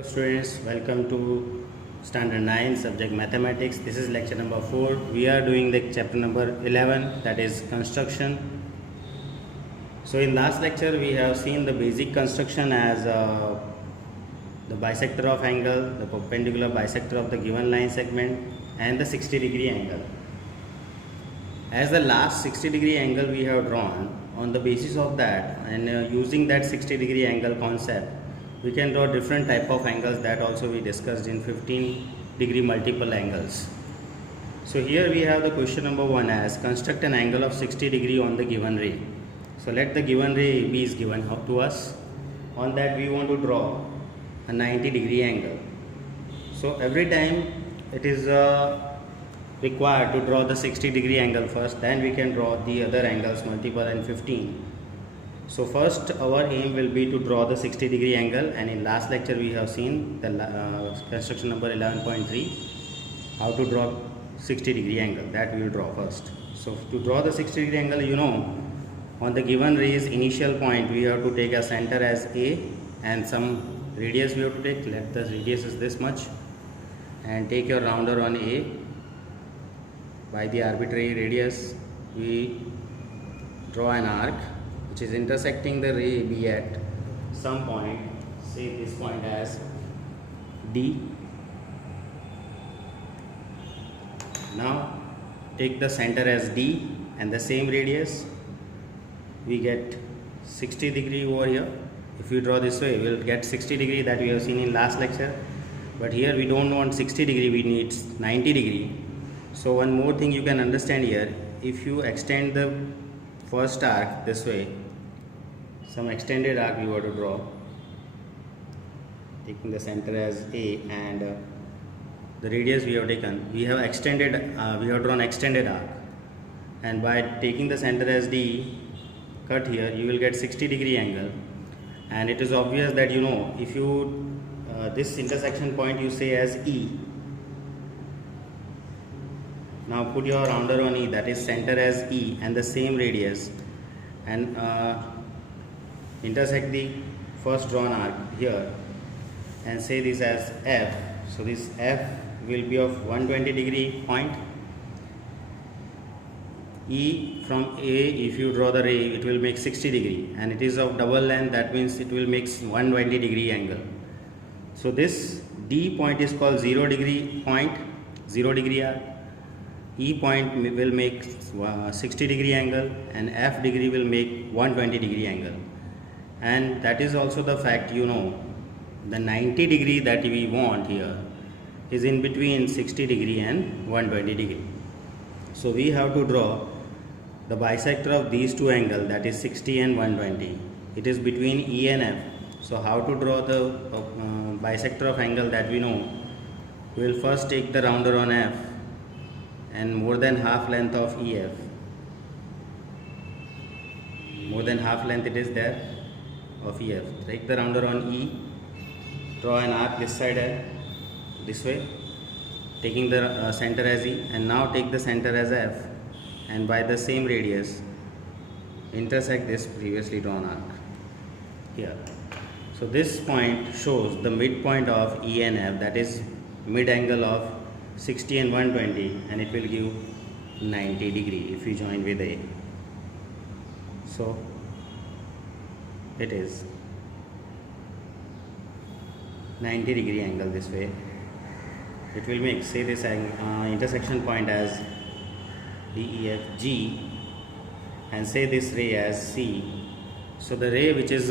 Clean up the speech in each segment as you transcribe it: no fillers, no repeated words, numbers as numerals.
Hello students, welcome to standard 9 subject mathematics. This is lecture number 4. We are doing the chapter number 11, that is construction. So in last lecture we have seen the basic construction as the bisector of angle, the perpendicular bisector of the given line segment, and the 60-degree angle. As the last 60-degree angle we have drawn, on the basis of that and using that 60-degree angle concept, we can draw different type of angles that also we discussed in 15-degree multiple angles. So here we have the question number 1 as construct an angle of 60 degree on the given ray. So let the given ray AB is given to us. On that we want to draw a 90-degree angle. So every time it is required to draw the 60-degree angle first, then we can draw the other angles multiple and 15. So first our aim will be to draw the 60-degree angle, and in last lecture we have seen the construction number 11.3 how to draw 60-degree angle, that we will draw first. So to draw the 60-degree angle, on the given ray's initial point we have to take a center as A and some radius we have to take. Let the radius is this much, and take your rounder on A. By the arbitrary radius we draw an arc which is intersecting the ray AB at some point, say this point as D. Now take the center as D and the same radius, we get 60 degree over here. If we draw this way, we will get 60 degree that we have seen in last lecture, but here we don't want 60 degree, we need 90 degree. So one more thing you can understand here, if you extend the first arc this way, some extended arc we want to draw, taking the center as A and the radius we have taken, we have drawn extended arc, and by taking the center as D, cut here, you will get 60-degree angle. And it is obvious that if you this intersection point you say as E. Now put your rounder on E, that is center as E and the same radius, and intersect the first drawn arc here and say this as F. So this F will be of 120-degree point. E from A, if you draw the ray, it will make 60 degree, and it is of double length, that means it will make 120-degree angle. So this D point is called 0-degree point, 0-degree arc. E point will make 60-degree angle, and F degree will make 120-degree angle. And that is also the fact, the 90-degree that we want here is in between 60-degree and 120-degree. So we have to draw the bisector of these two angles, that is 60 and 120. It is between E and F. So how to draw the bisector of angle, that we know. We will first take the rounder on F and more than half length of EF. More than half length it is there of EF. Take the rounder on E, draw an arc this side this way, taking the center as E, and now take the center as F, and by the same radius intersect this previously drawn arc here. So this point shows the midpoint of E and F, that is mid angle of 60 and 120, and it will give 90 degree if you join with A. So it is 90-degree angle this way. It will make, say this intersection point as DEFG, and say this ray as C. So the ray which is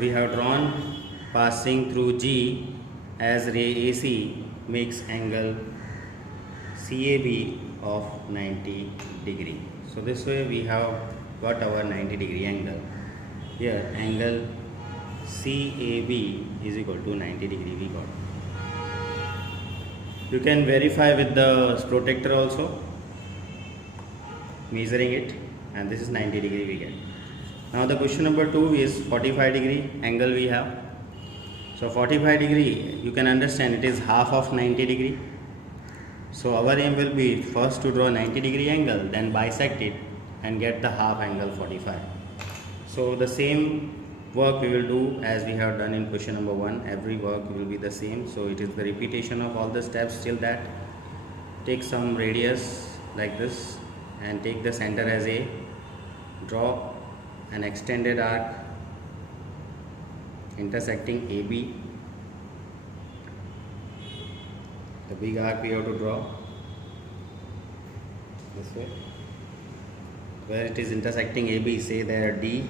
we have drawn passing through G as ray AC makes angle CAB of 90 degree. So this way we have got our 90-degree angle. Here angle CAB is equal to 90 degree we got. You can verify with the protractor also, measuring it, and this is 90 degree we get. Now the question number 2 is 45-degree angle we have. So 45 degree, you can understand it is half of 90 degree. So our aim will be first to draw 90-degree angle, then bisect it and get the half angle 45. So the same work we will do as we have done in question number 1. Every work will be the same, so it is the repetition of all the steps. Till that, take some radius like this and take the center as A. Draw an extended arc intersecting AB. The big arc we have to draw this way. Where it is intersecting AB, say there D.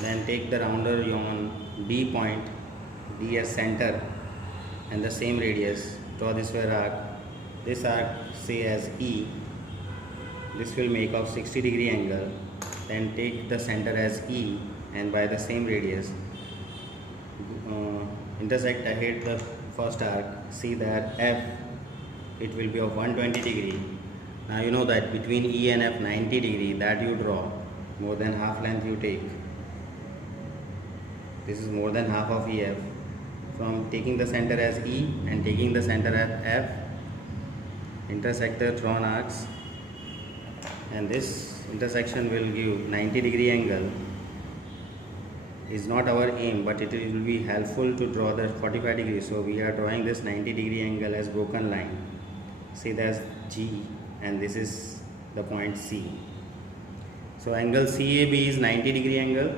Then take the rounder on D point, D as center, and the same radius. Draw this way arc. This arc say as E. This will make of 60-degree angle. Then take the center as E, and by the same radius intersect ahead the first arc. See that F, it will be of 120 degree. Now you know that between E and F 90 degree, that you draw, more than half length you take. This is more than half of EF. From taking the center as E and taking the center as F, intersect the drawn arcs, and this intersection will give 90-degree angle. Is not our aim, but it will be helpful to draw the 45 degrees. So we are drawing this 90-degree angle as broken line. See, there's G, and this is the point C. So angle CAB is 90-degree angle,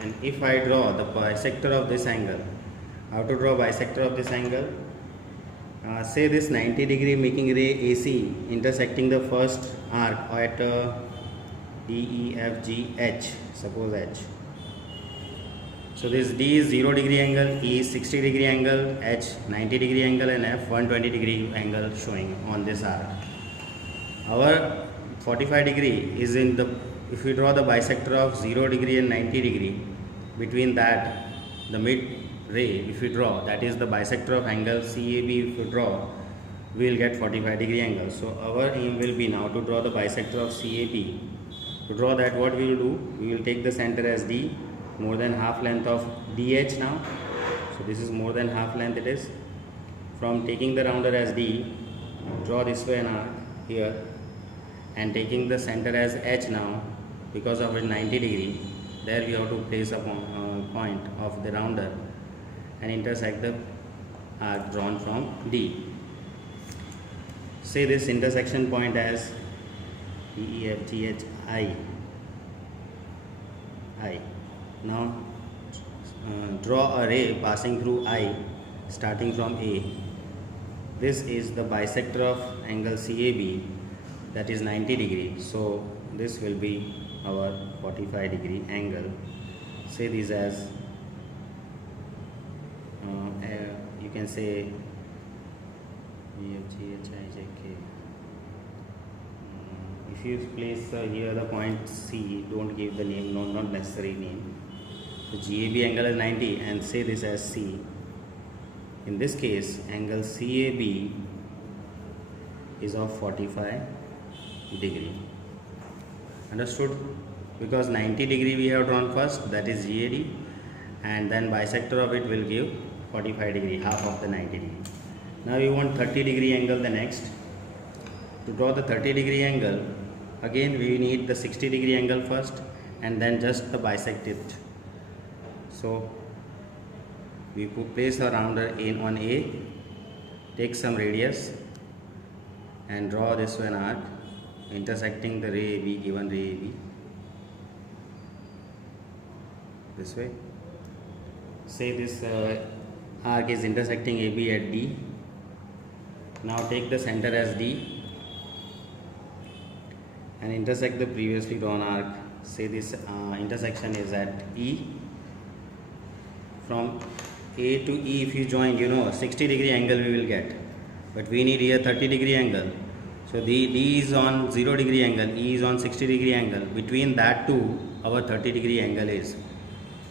and if I draw the bisector of this angle, how to draw bisector of this angle? Say this 90-degree making ray AC intersecting the first arc at D, E, F, G, H. Suppose H. So this D is 0-degree angle, E is 60-degree angle, H 90-degree angle, and F 120-degree angle showing on this arc. Our 45 degree is in the, if we draw the bisector of 0 degree and 90 degree, between that the mid ray if we draw, that is the bisector of angle CAB, if we draw, we will get 45 degree angle. So our aim will be now to draw the bisector of CAB. To draw that, what we will do, we will take the center as D, more than half length of DH now. So this is more than half length it is. From taking the rounder as D, draw this way an arc here, and taking the center as H now, because of it 90 degree, there we have to place a point of the rounder and intersect the arc drawn from D. Say this intersection point as E, F, G, H, I. Now draw a ray passing through I, starting from A. This is the bisector of angle CAB, that is 90 degree. So this will be our 45 degree angle. Say this as you can say E, F, G, H, I, J, K. If you place here the point C, don't give the name, no, not necessary name. So GAB angle is 90, and say this as C. In this case, angle CAB is of 45 degree. Understood? Because 90 degree we have drawn first, that is GAD, and then bisector of it will give 45 degree, half of the 90 degree. Now we want 30 degree angle the next. To draw the 30 degree angle, again we need the 60 degree angle first, and then just the bisect it. So we place a rounder in on A, take some radius, and draw this one arc intersecting the ray AB, given ray AB, this way. Say this arc is intersecting AB at D. Now take the center as D and intersect the previously drawn arc. Say this intersection is at E. From A to E, if you join, 60 degree angle we will get, but we need here 30 degree angle. So D is on 0 degree angle, E is on 60 degree angle. Between that two, our 30 degree angle is.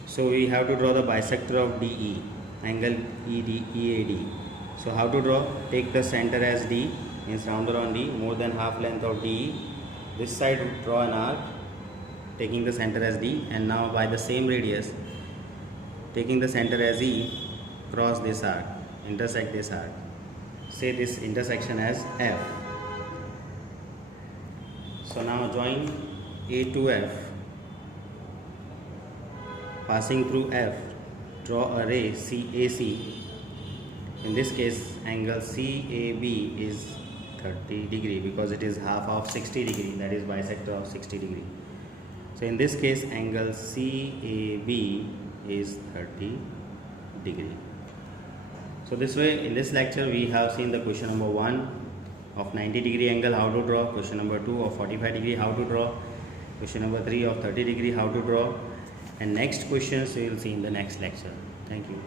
So we have to draw the bisector of DE, angle EAD. So how to draw? Take the center as D, means rounder on D, more than half length of DE. This side draw an arc, taking the center as D, and now by the same radius, taking the center as E, cross this arc, intersect this arc. Say this intersection as F. So now join A to F. passing through F, draw a ray CAC. In this case, angle CAB is 30 degree because it is half of 60 degree, that is bisector of 60 degree. So in this case, angle CAB is 30 degree. So this way, in this lecture, we have seen the question number 1 of 90 degree angle, how to draw. Question number 2 of 45 degree, how to draw. Question number 3 of 30 degree, how to draw. And next questions we will see in the next lecture. Thank you.